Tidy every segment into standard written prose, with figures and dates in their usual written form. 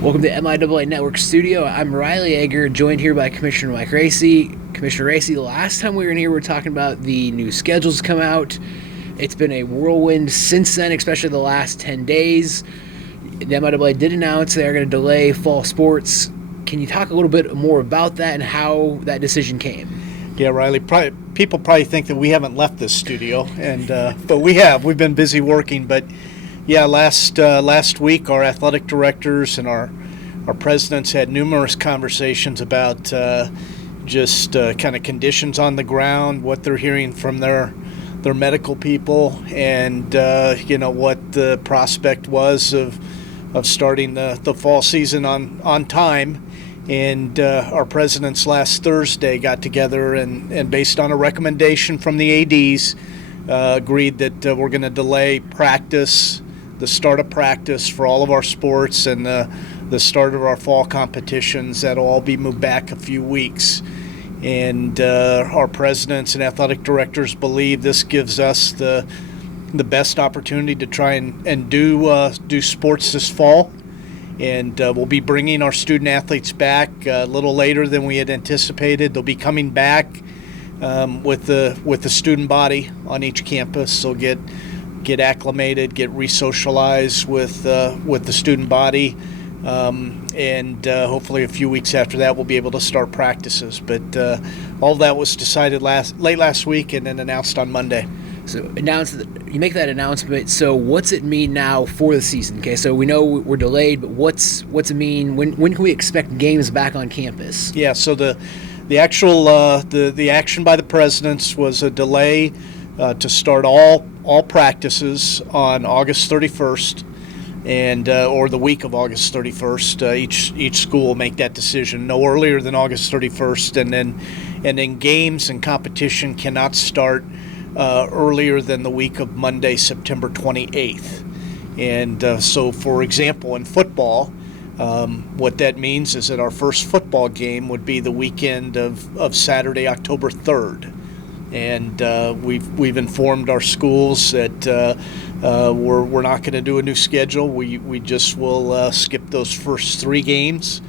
Welcome to MIAA Network Studio. I'm Ryley Egger, joined here by Commissioner Racy. Commissioner Racy, the last time we were in here, we were talking about the new schedules come out. It's been a whirlwind since then, especially the last 10 days. The MIAA did announce they are going to delay fall sports. Can you talk a little bit more about that and how that decision came? Yeah, Riley. People probably think that we haven't left this studio, but we have. We've been busy working. But yeah, last week our athletic directors and our presidents had numerous conversations about just kind of conditions on the ground, what they're hearing from their medical people, and what the prospect was of starting the fall season on time. And our presidents last Thursday got together and based on a recommendation from the ADs, agreed that we're going to delay the start of practice for all of our sports and the start of our fall competitions. That'll all be moved back a few weeks. And our presidents and athletic directors believe this gives us the best opportunity to try and do sports this fall. And we'll be bringing our student athletes back a little later than we had anticipated. They'll be coming back with the student body on each campus. So get acclimated, get re-socialized with the student body, and hopefully a few weeks after that we'll be able to start practices. But all that was decided late last week and then announced on Monday. So you make that announcement. So what's it mean now for the season? Okay, so we know we're delayed, but what's it mean? When can we expect games back on campus? Yeah. So the actual the action by the presidents was a delay to start all practices on August 31st, and or the week of August 31st. Each school will make that decision no earlier than August 31st, and then games and competition cannot start earlier than the week of Monday, September 28th. And so, for example, in football, what that means is that our first football game would be the weekend of Saturday, October 3rd. And we've informed our schools that we're not going to do a new schedule. We just will skip those first three games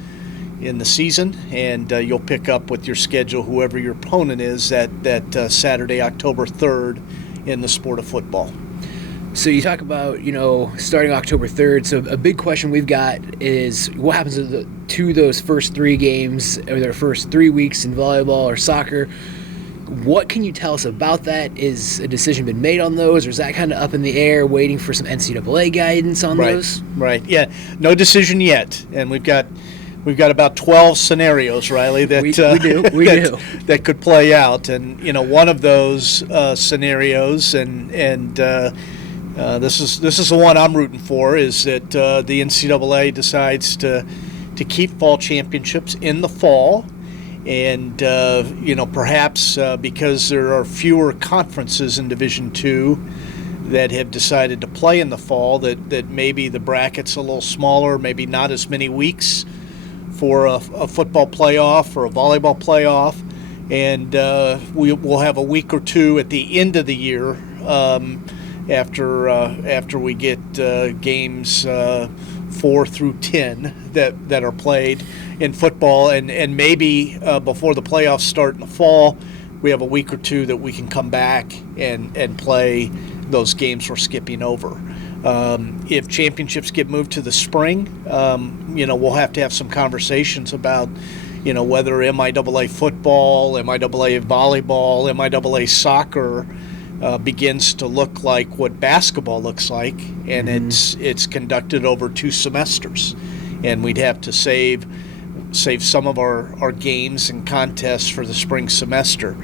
in the season, and you'll pick up with your schedule whoever your opponent is that Saturday, October 3rd in the sport of football. So you talk about, starting October 3rd. So a big question we've got is what happens to those first three games or their first 3 weeks in volleyball or soccer? What can you tell us about that? Is a decision been made on those, or is that kind of up in the air waiting for some NCAA guidance on those? Right, yeah. No decision yet, and we've got about 12 scenarios, Riley, that we do that could play out. And one of those scenarios, and this is the one I'm rooting for, is that the NCAA decides to keep fall championships in the fall, and perhaps because there are fewer conferences in Division II that have decided to play in the fall, that maybe the bracket's a little smaller, maybe not as many weeks for a football playoff or a volleyball playoff, and we'll have a week or two at the end of the year after we get games 4 through 10 that are played in football, and maybe before the playoffs start in the fall, we have a week or two that we can come back and play those games we're skipping over. If championships get moved to the spring, we'll have to have some conversations about, whether MIAA football, MIAA volleyball, MIAA soccer begins to look like what basketball looks like, and it's conducted over 2 semesters, and we'd have to save some of our games and contests for the spring semester,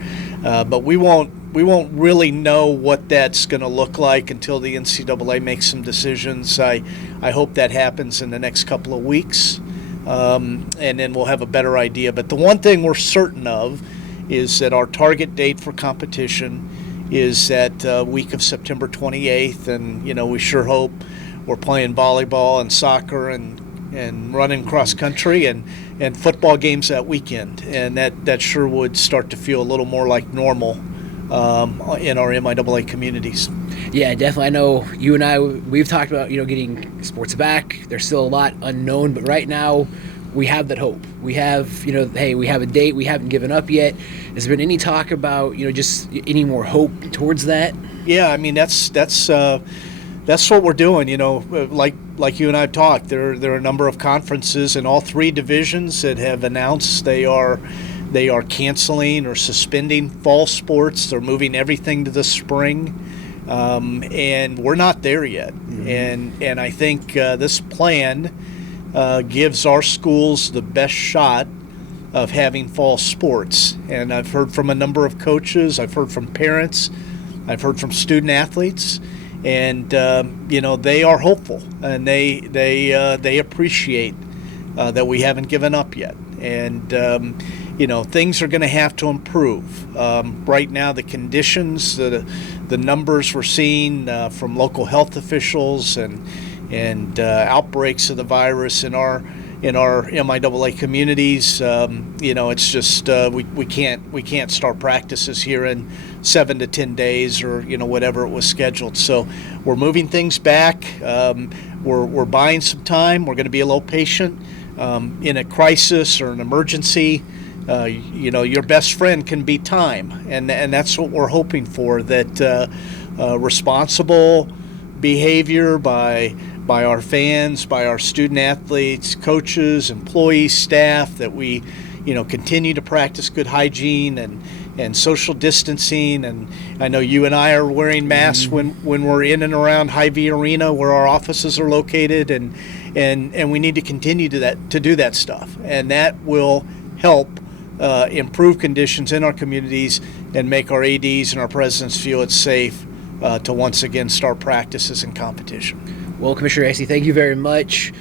but we won't really know what that's going to look like until the NCAA makes some decisions. I hope that happens in the next couple of weeks, and then we'll have a better idea. But the one thing we're certain of is that our target date for competition is that week of September 28th, and we sure hope we're playing volleyball and soccer and running cross country and football games that weekend, and that sure would start to feel a little more like normal in our MIAA communities. Yeah, definitely. I know you and I, we've talked about, getting sports back. There's still a lot unknown, but right now we have that hope. We have, hey, we have a date. We haven't given up yet. Has there been any talk about, just any more hope towards that? Yeah, I mean, that's what we're doing. Like you and I talked, there are a number of conferences in all three divisions that have announced they are canceling or suspending fall sports. They're moving everything to the spring. And we're not there yet. Mm-hmm. And I think this plan gives our schools the best shot of having fall sports. And I've heard from a number of coaches, I've heard from parents, I've heard from student athletes, and they are hopeful, and they appreciate that we haven't given up yet. And things are going to have to improve. Right now, the conditions, the numbers we're seeing from local health officials and outbreaks of the virus in our MIAA communities, it's just we can't start practices here in 7 to 10 days or whatever it was scheduled. So we're moving things back. We're buying some time. We're going to be a little patient. In a crisis or an emergency, your best friend can be time, and that's what we're hoping for. That responsible behavior by our fans, by our student athletes, coaches, employees, staff, that we continue to practice good hygiene and social distancing. And I know you and I are wearing masks when we're in and around Hy-Vee Arena, where our offices are located, and we need to continue to do that stuff, and that will help improve conditions in our communities and make our ADs and our presidents feel it's safe to once again start practices and competition. Well, Commissioner Racy, thank you very much.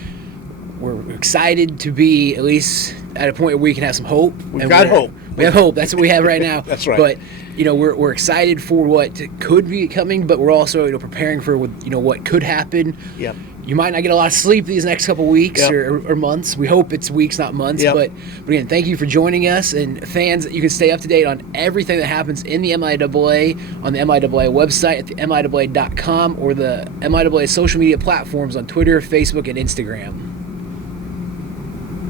We're excited to be at least at a point where we can have some hope. We've got hope. We have hope. That's what we have right now. That's right. But we're excited for what could be coming, but we're also preparing for what could happen. Yep. You might not get a lot of sleep these next couple weeks Yep. or months. We hope it's weeks, not months. Yep. But again, thank you for joining us. And fans, you can stay up to date on everything that happens in the MIAA on the MIAA website at the MIAA.com or the MIAA social media platforms on Twitter, Facebook, and Instagram.